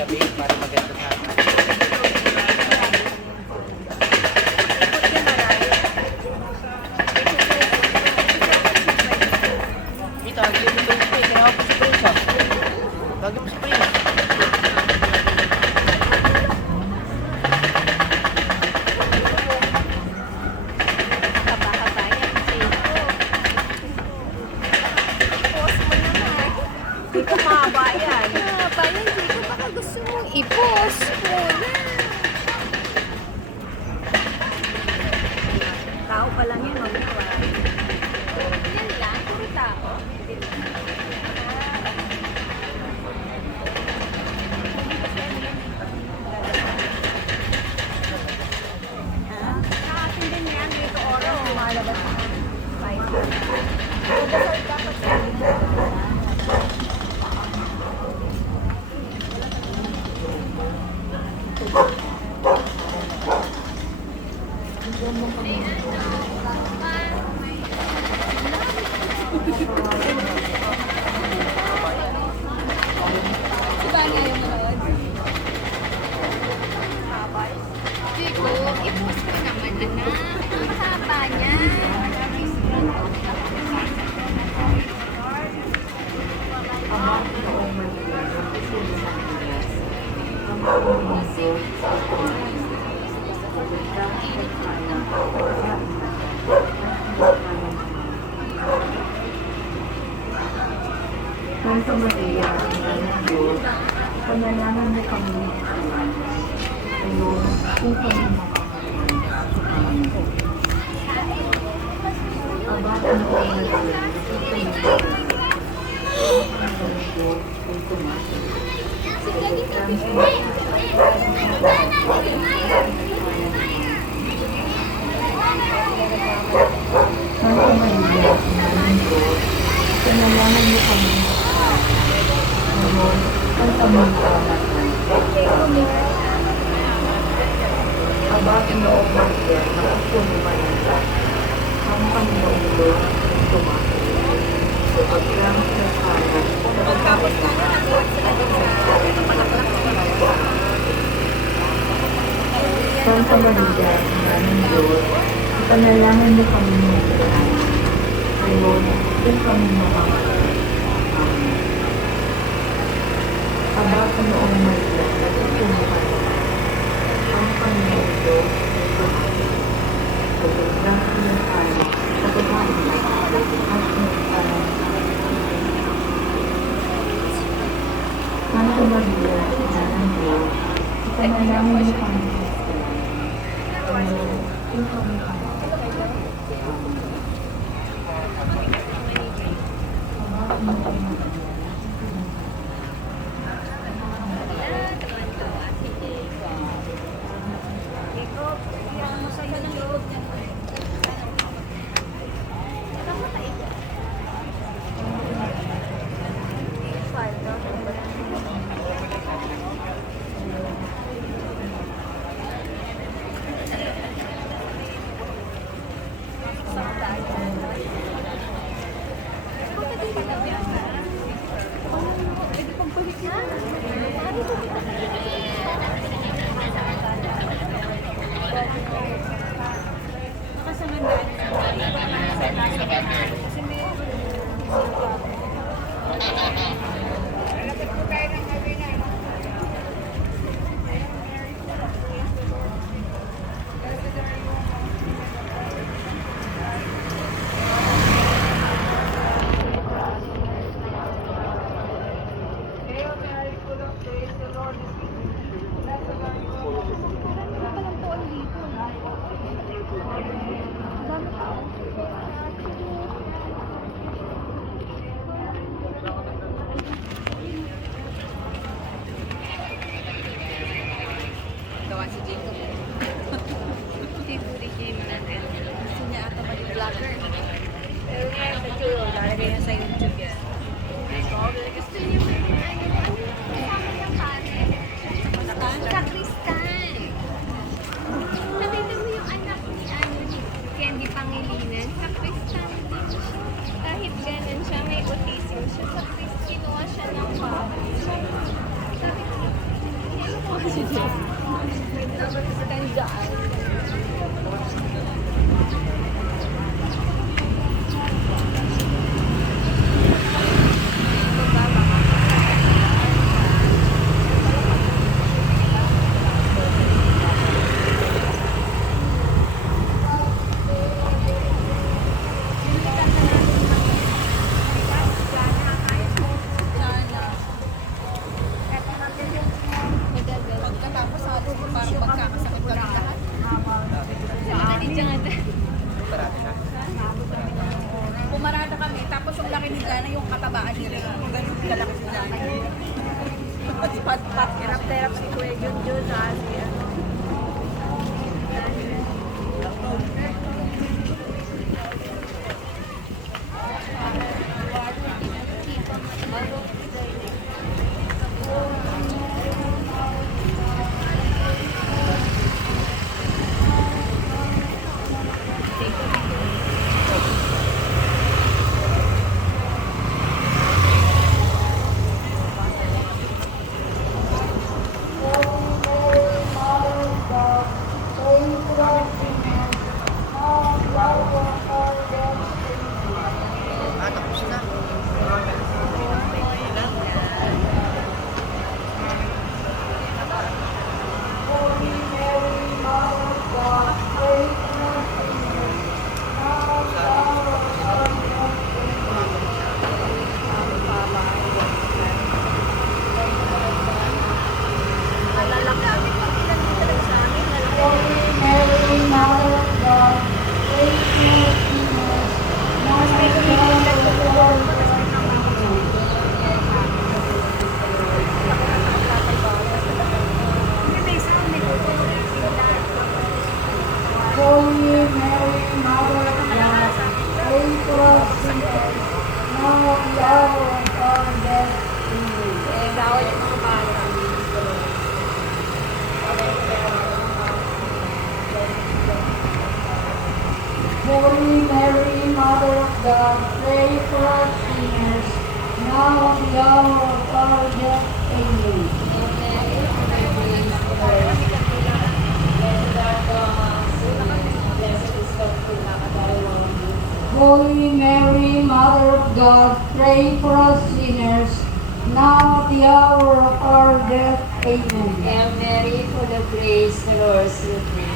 gabi para maganda sana. Kita, lagi mo ito yung tinawag ko sa Prince ha. Lagi mo sa Prince. I-post mo na. Tao pa lang yun, mami. Yan lang, puro tao. Sa akin din yan, dito oras, lumalabas na. 5. Diba nga yung manood? Chico, i-post mo naman, anak. Ang haba niya. Santa Maria, panalangin mo kami ngayon kung kami Aba, ano ang Santa Maria, panalangin mo kami ngayon kung kami Aba, Pinoong Maria, nakapuluman ang Panginoon mo tumakas. Sa pagkang kasalan, Pagkapos na, nagbuhat sila din sa palaklak na malawa. Santa Maria, Ina ng Diyos, ipanalangin mo kami ngayon kung kami makamatay. Amen. Aba, Pinoong Maria, nakapuluman ang Panginoon Diyos tumakas. Sa pagkang kasalan, sa pagkain at nagkaroon. Santa Maria, Ina ng Diyos, ipanalangin mo kami ngayon kung kami makamatay. Gawa si Jacob. Titurikin natin. Gusto niya ata maging vlogger. Pero nga, sa Chuyo, lalagay niya sa YouTube yan. Gusto niya ba yung kasama yung pare? Sa Kristan. Nakita mo yung anak ni Candy Pangilinan? Sa Kristan din siya. Kahit ganun siya, may autism siya. Sa Kristan, kinuha siya ng bahay. Sabi ko, Dapat kasi tayo dyan. Pagkatapos sa atin, parang magkakasakit kami lahat. Pumarada kami, tapos yung laki ni Jana, yung katabaan nila, yung ganun kalaki si Jana. Pat-pat, Hirap-hirap si Kuya Junjun sa Asia. tapos na. Holy Mary, Mother of God, pray for us sinners, now at the hour of our death. Amen. Bawal yung mga bata. Holy Mary, Mother of God, pray for us sinners, now at the hour of our death. Amen. Holy Mary, Mother of God, pray for us sinners, now at the hour of our death. Amen. Hail Mary, full of grace, the Lord is with thee.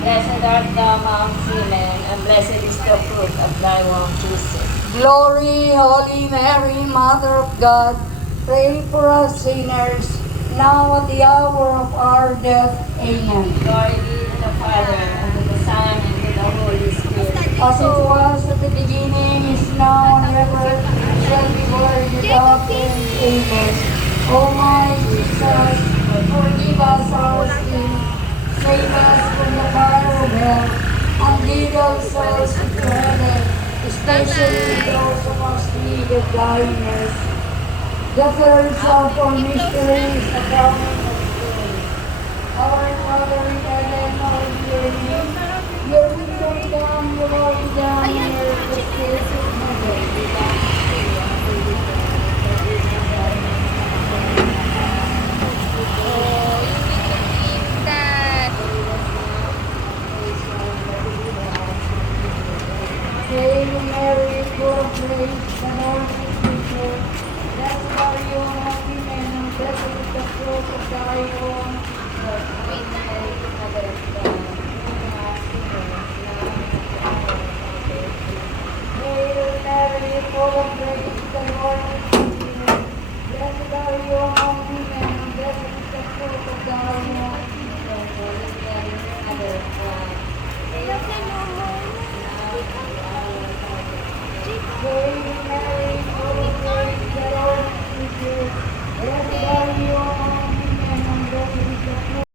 Blessed art thou amongst women, and blessed is the fruit of thy womb, Jesus. Glory, Holy Mary, Mother of God, pray for us sinners, now at the hour of our death. Amen. Glory be to the Father, and to the Son, and to the Holy Spirit. As it was at the beginning, is now, and ever shall be, world without end. Amen. O my Jesus, forgive us our sins, save us from the fire of hell, and lead all souls into heaven, especially those of us need of thy mercy. The third sorrowful mystery is the coming of Christ. Our Father in heaven, hallowed be your name. Your kingdom come, your will be done on earth as it is in heaven. Hail Mary, full of grace, the Lord is with you. Blessed are you among women, and blessed is the fruit of thy womb. Hail Mary, full of grace, the Lord is with you. Blessed are you among women, and blessed is the fruit of thy womb. Hail